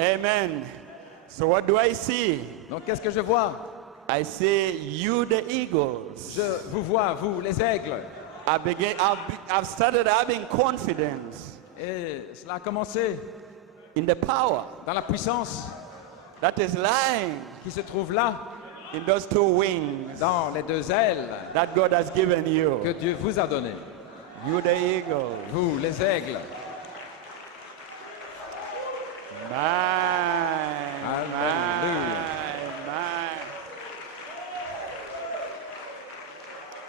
Amen. So what do I see? Donc qu'est-ce que je vois? I see you, the eagles. Je vous vois, vous, les aigles. I've started having confidence Et cela a commencé in the power dans la puissance that is lying qui se trouve là, in those two wings dans les deux ailes that God has given you. que Dieu vous a données. You, the eagles. Vous, les aigles. Hallelujah.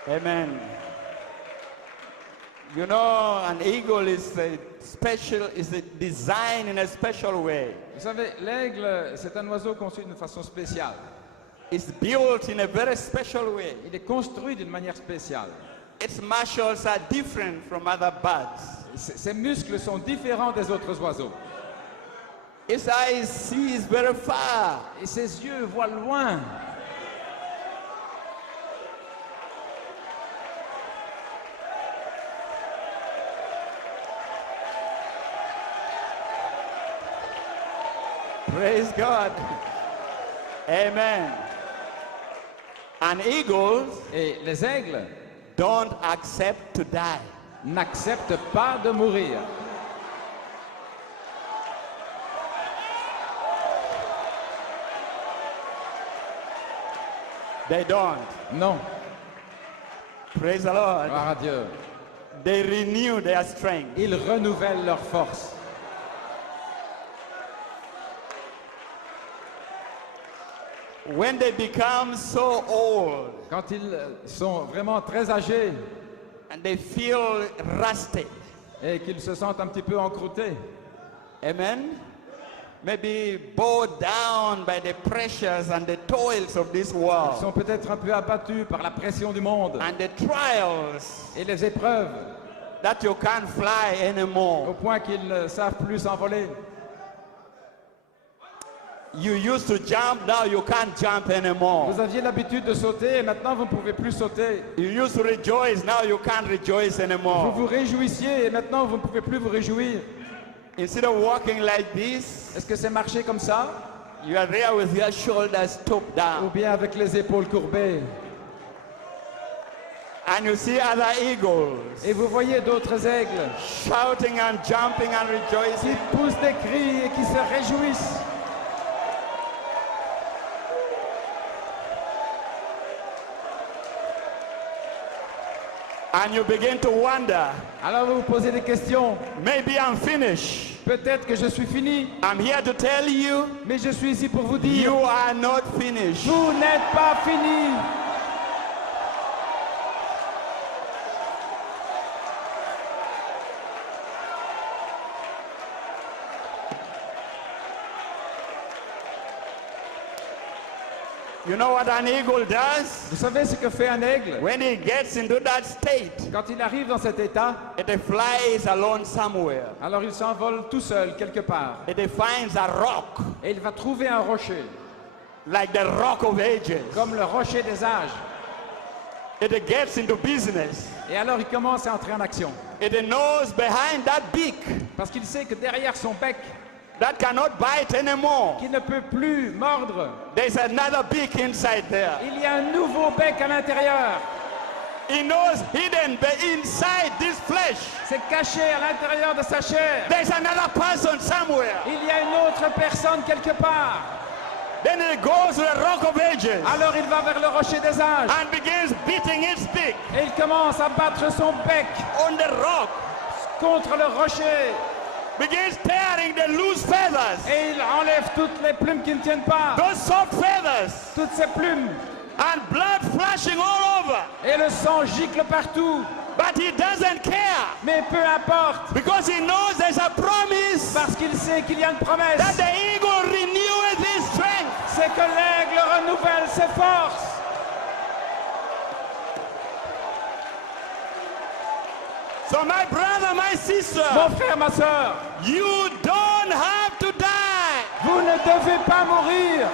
Amen. You know, an eagle is designed in a special way. Vous savez, l'aigle, c'est un oiseau conçu d'une façon spéciale. It's built in a very special way. Il est construit d'une manière spéciale. Its muscles are different from other birds. Ses muscles sont différents des autres oiseaux. Its eyes see very far. Et ses yeux voient loin. Praise God. Amen. And eagles Et les aigles don't accept to die. n'acceptent pas de mourir. They don't. Non. Praise the Lord. Gloire à Dieu. They renew their strength. Ils renouvellent leur force. When they become so old Quand ils sont vraiment très âgés and they feel rusty, et qu'ils se sentent un petit peu encroutés, amen, maybe bowed down by the pressures and the toils of this ils world sont peut-être un peu abattus par la pression du monde and the trials et les épreuves, that you can't fly au anymore. point qu'ils ne savent plus s'envoler. You used to jump, now you can't jump anymore. Vous aviez l'habitude de sauter et maintenant vous ne pouvez plus sauter. You used to rejoice, now you can't rejoice Vous anymore. vous réjouissiez et maintenant vous ne pouvez plus vous réjouir. Instead of walking like this, Est-ce que c'est marcher comme ça you are there with your shoulders stooped ou down. bien avec les épaules courbées? And you see other eagles Et vous voyez d'autres aigles shouting and jumping and qui rejoicing. poussent des cris et qui se réjouissent. And you begin to wonder, Alors vous vous posez des questions. maybe I'm finished. Peut-être que je suis fini, I'm here to tell you, mais je suis ici pour vous dire, you are not finished. vous n'êtes pas fini. You know what an eagle does? Vous savez ce que fait un aigle? When he gets into that state, Quand il arrive dans cet état, it flies alone somewhere. alors il s'envole tout seul quelque part. It finds a rock, Et il va trouver un rocher, like the rock of ages. comme le rocher des âges. It gets into business. Et alors il commence à entrer en action. It knows behind that beak Parce qu'il sait que derrière son bec, that cannot bite anymore, qui ne peut plus mordre, there's another beak inside there. il y a un nouveau bec à l'intérieur. He knows hidden inside this flesh, C'est caché à l'intérieur de sa chair. there's another person somewhere. Il y a une autre personne quelque part. Then he goes to the rock of ages Alors il va vers le rocher des âges. and begins beating its beak Et il commence à battre son bec on the rock, contre le rocher. begins tearing the loose feathers, Et il enlève toutes les plumes qui ne tiennent pas. those soft feathers, Toutes ces plumes. and blood flashing all over. Et le sang gicle partout. But he doesn't care Mais peu importe. because he knows there's a promise Parce qu'il sait qu'il y a une promesse. that the eagle reneweth his strength. C'est que l'aigle renouvelle ses forces. So my brother, my sister, Mon frère, ma soeur, you don't have to die. vous ne devez pas mourir.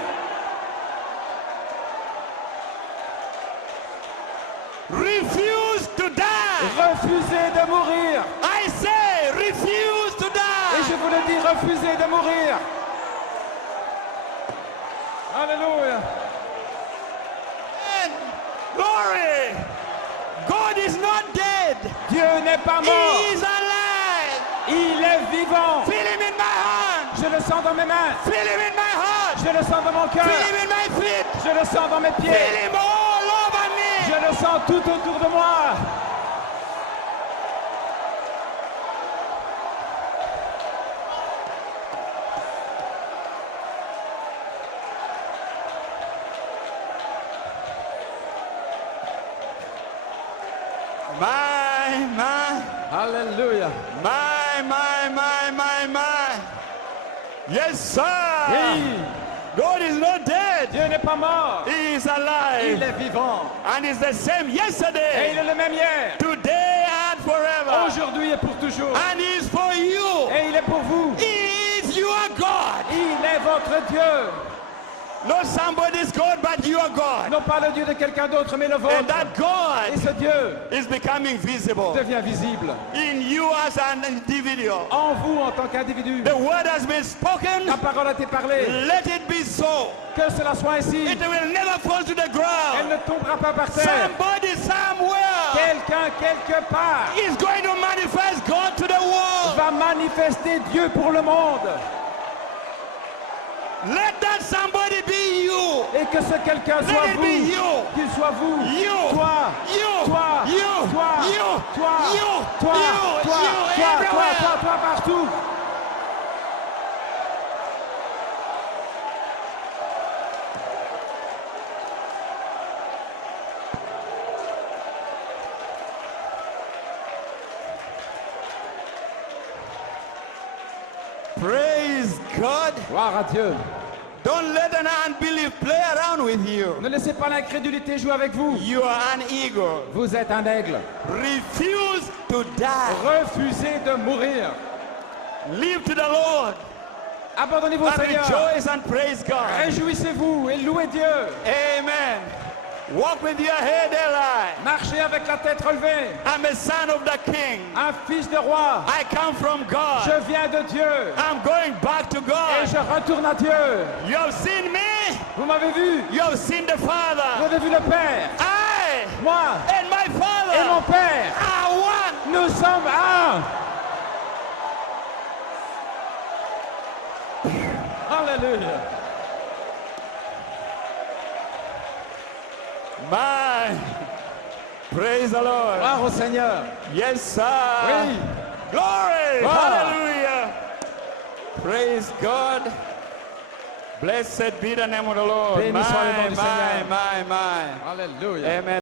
Refuse to die. Refusez de mourir. I say refuse to Et je die. vous le dis, refusez de mourir. Alléluia. And glory. God is not dead. Dieu n'est pas He mort. is alive. Il est vivant. Feel him in my hand. Je le sens dans mes mains. Feel him in my heart. Je le sens dans mon cœur. Feel him in my feet. Je le sens dans mes Feel pieds. him all over me. Je le sens tout autour de moi. My. Alléluia. My. Yes, sir. Oui. God is not dead. Dieu n'est pas mort. He is Il alive. est vivant. And is the same Et yesterday, il est le même hier. today, and forever. Aujourd'hui et pour toujours. And he is for you. Et il est pour vous. He is your God. Il est votre Dieu. Not somebody's God, but your God. Non pas le Dieu de quelqu'un d'autre, mais le And vôtre. that Et God ce Dieu is becoming visible devient visible in you as an individual. en vous en tant qu'individu. The word has been spoken. La parole a été parlée. Let it be so. Que cela soit ainsi. It will never fall to the Elle ground. ne tombera pas par terre. Somebody somewhere Quelqu'un quelque part is going to manifest God to the world. va manifester Dieu pour le monde. Let that somebody be you. Et que ce quelqu'un soit Let it vous. be you. Qu'il soit vous. You. Toi. You. Toi. You. Toi. You. Toi. You. Toi. You. Toi. You. Toi. Everywhere. Toi partout. Praise God. Gloire à Dieu. Don't let an unbelief play around with you. Ne laissez pas l'incrédulité jouer avec vous. You are an eagle. Vous êtes un aigle. Refuse to die. Refusez de mourir. Live to the Lord. Abandonnez-vous au And Seigneur. rejoice and praise God. Réjouissez-vous et louez Dieu. Amen. Walk with your head high. Marchez avec la tête relevée. I'm a son of the King. Un fils de roi. I come from God. Je viens de Dieu. I'm going back to Et God. je retourne à Dieu. You have seen me. Vous m'avez vu. You have seen the Vous Father. avez vu le Père. I Moi and my et mon Father Père. are one. Nous sommes un. Alléluia. My. Praise the Lord. Gloire au Seigneur. Yes, sir. Oui. Glory. Gloire. Hallelujah. Praise God. Blessed be the name of the Lord. Béni soit le nom du My. Seigneur. My. Alléluia. Amen.